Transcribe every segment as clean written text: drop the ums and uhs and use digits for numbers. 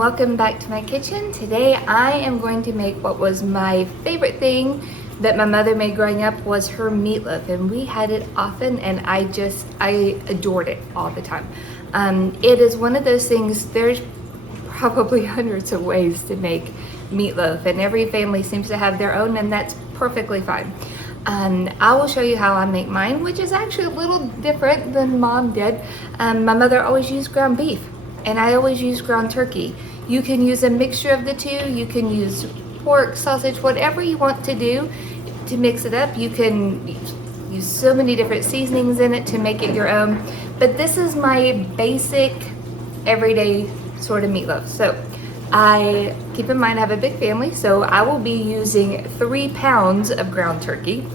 welcome back to my kitchen. Today I am going to make what was my favorite thing that my mother made growing up was her meatloaf, and we had it often and I adored it all the time. It is one of those things, there's probably hundreds of ways to make meatloaf and every family seems to have their own, and that's perfectly fine. I will show you how I make mine, which is actually a little different than Mom did. My mother always used ground beef and I always use ground turkey. You can use a mixture of the two. You can use pork, sausage, whatever you want to do to mix it up. You can use so many different seasonings in it to make it your own. But this is my basic everyday sort of meatloaf. So I keep in mind I have a big family, so I will be using 3 pounds of ground turkey.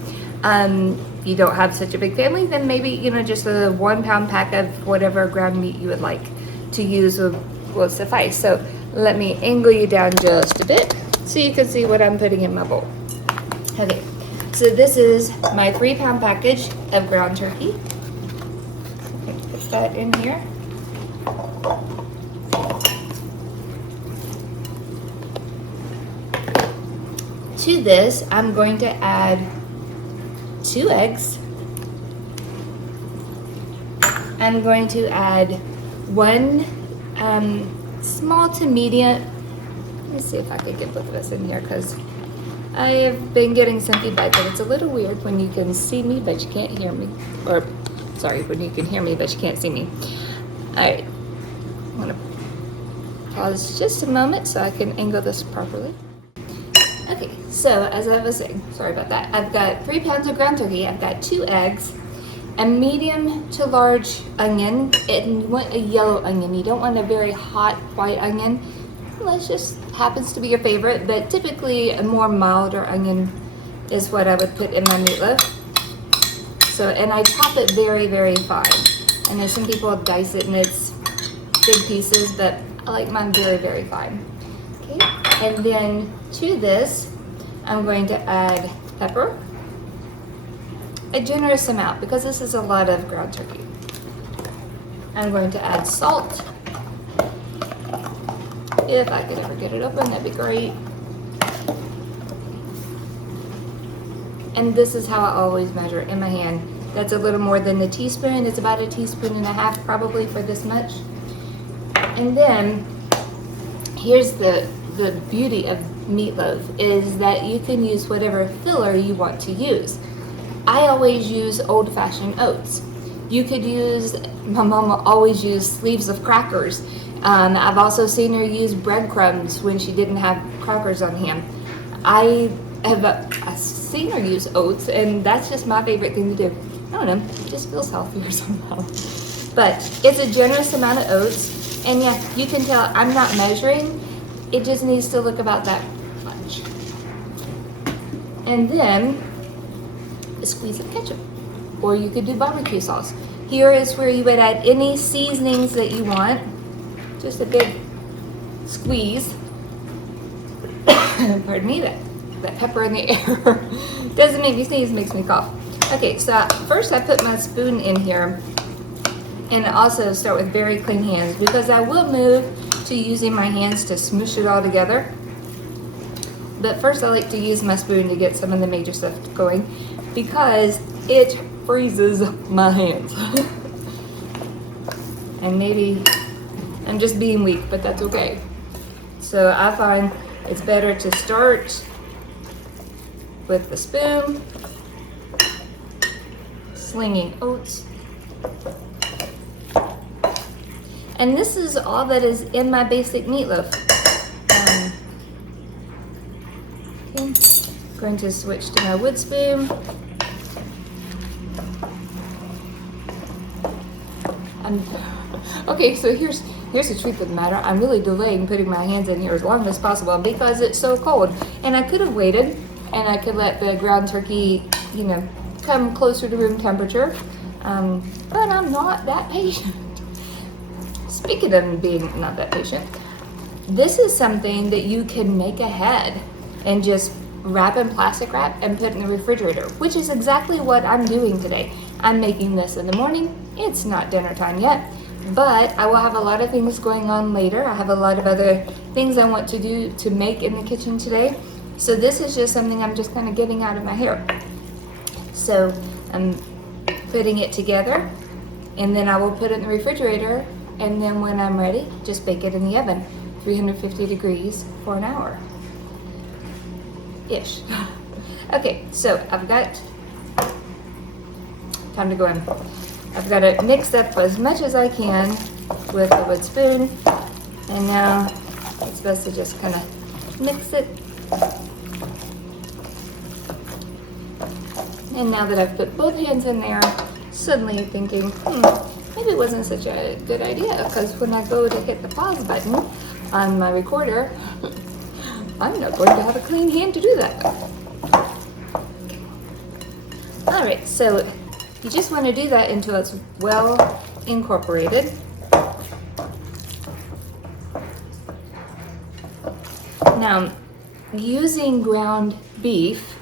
If you don't have such a big family, then maybe just a 1 pound pack of whatever ground meat you would like to use will suffice. So let me angle you down just a bit so you can see what I'm putting in my bowl. Okay, so this is my 3 pound package of ground turkey. Put that in here. To this, I'm going to add 2 eggs. I'm going to add 1 small to medium. Let me see if I can get both of us in here, because I have been getting some feedback that it's a little weird when you can see me but you can't hear me. Or, sorry, when you can hear me but you can't see me. Alright, I'm going to pause just a moment so I can angle this properly. Okay, so as I was saying, sorry about that, I've got 3 pounds of ground turkey, I've got 2 eggs, a medium to large onion, and you want a yellow onion. You don't want a very hot white onion, unless just happens to be your favorite, but typically a more milder onion is what I would put in my meatloaf. So, and I chop it very, very fine. I know some people dice it and it's big pieces, but I like mine very, very fine. Okay, and then to this, I'm going to add pepper. A generous amount because this is a lot of ground turkey. I'm going to add salt. If I could ever get it open, that'd be great. And this is how I always measure it in my hand. That's a little more than a teaspoon. It's about 1.5 teaspoons probably for this much. And then here's the beauty of meatloaf is that you can use whatever filler you want to use. I always use old-fashioned oats. You could use, my mom always used sleeves of crackers. I've also seen her use breadcrumbs when she didn't have crackers on hand. I've seen her use oats, and that's just my favorite thing to do. I don't know, it just feels healthier somehow. But it's a generous amount of oats, and yeah, you can tell I'm not measuring. It just needs to look about that much. And then a squeeze of ketchup, or you could do barbecue sauce. Here is where you would add any seasonings that you want. Just a big squeeze. Pardon me, that pepper in the air doesn't make me sneeze, makes me cough. Okay, so first I put my spoon in here, and also start with very clean hands because I will move to using my hands to smoosh it all together. But first I like to use my spoon to get some of the major stuff going because it freezes my hands. And maybe I'm just being weak, but that's okay. So I find it's better to start with the spoon, slinging oats. And this is all that is in my basic meatloaf. Okay, going to switch to my wood spoon. Okay, so here's the truth of the matter. I'm really delaying putting my hands in here as long as possible because it's so cold. And I could have waited and I could let the ground turkey, come closer to room temperature. But I'm not that patient. Speaking of being not that patient, this is something that you can make ahead and just wrap in plastic wrap and put in the refrigerator, which is exactly what I'm doing today. I'm making this in the morning. It's not dinner time yet, But I will have a lot of things going on later. I have a lot of other things I want to do to make in the kitchen today. So this is just something I'm just kind of getting out of my hair. So I'm putting it together, and then I will put it in the refrigerator, and then when I'm ready, just bake it in the oven, 350 degrees for an hour. Ish. Okay, so I've got time to go in. I've got it mixed up as much as I can with a wood spoon, and now it's best to just kind of mix it. And now that I've put both hands in there, suddenly thinking, maybe it wasn't such a good idea, because when I go to hit the pause button on my recorder, I'm not going to have a clean hand to do that. All right, so you just want to do that until it's well incorporated. Now, using ground beef,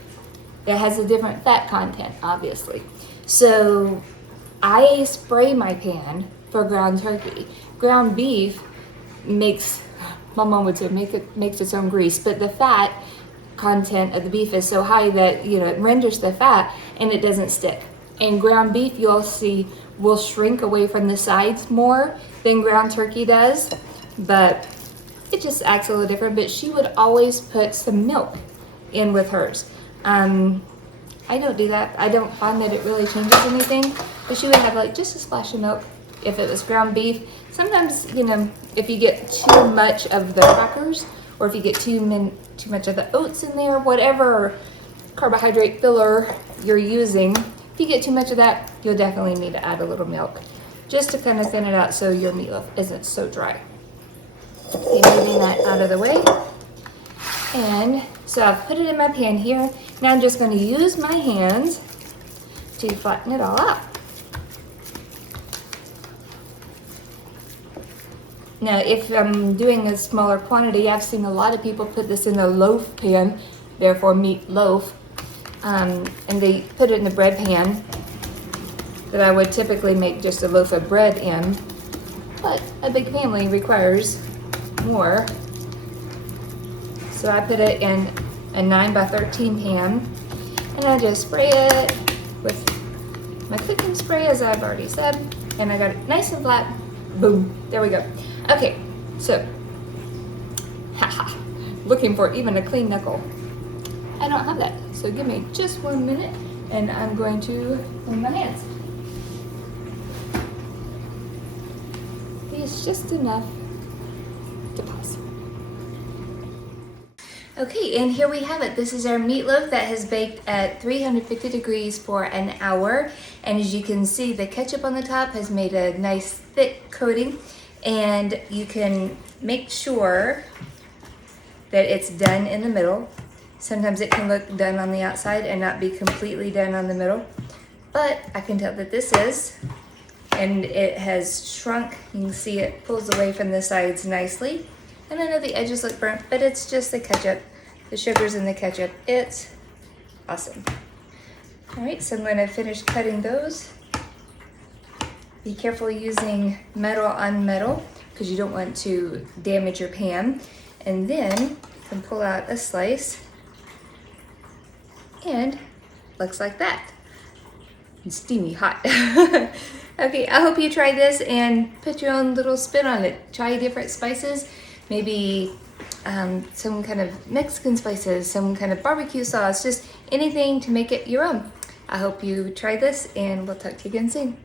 it has a different fat content, obviously. So I spray my pan for ground turkey. Ground beef makes, my mom would say, makes its own grease, but the fat content of the beef is so high that, you know, it renders the fat and it doesn't stick. And ground beef, you'll see, will shrink away from the sides more than ground turkey does, but it just acts a little different. But she would always put some milk in with hers. I don't do that. I don't find that it really changes anything, but she would have like just a splash of milk if it was ground beef. Sometimes, you know, if you get too much of the crackers, or if you get too much of the oats in there, whatever carbohydrate filler you're using, if you get too much of that, you'll definitely need to add a little milk just to kind of thin it out so your meatloaf isn't so dry. Okay, moving that out of the way. And so I've put it in my pan here. Now I'm just going to use my hands to flatten it all out. Now, if I'm doing a smaller quantity, I've seen a lot of people put this in a loaf pan, therefore meatloaf, and they put it in the bread pan that I would typically make just a loaf of bread in. But a big family requires more. So I put it in a 9x13 pan, and I just spray it with my cooking spray, as I've already said, and I got it nice and flat. Boom, there we go. Okay, so, haha, looking for even a clean knuckle. I don't have that, so give me just 1 minute, and I'm going to clean my hands. It's just enough to pause. Okay, and here we have it. This is our meatloaf that has baked at 350 degrees for an hour. And as you can see, the ketchup on the top has made a nice thick coating. And you can make sure that it's done in the middle. Sometimes it can look done on the outside and not be completely done on the middle. But I can tell that this is. And it has shrunk. You can see it pulls away from the sides nicely. And I know the edges look burnt, but it's just the ketchup, the sugars in the ketchup. It's awesome. All right, so I'm going to finish cutting those. Be careful using metal on metal because you don't want to damage your pan. And then you can pull out a slice, and looks like that. It's steamy hot. Okay, I hope you try this and put your own little spin on it. Try different spices. Maybe some kind of Mexican spices, some kind of barbecue sauce, just anything to make it your own. I hope you try this, and we'll talk to you again soon.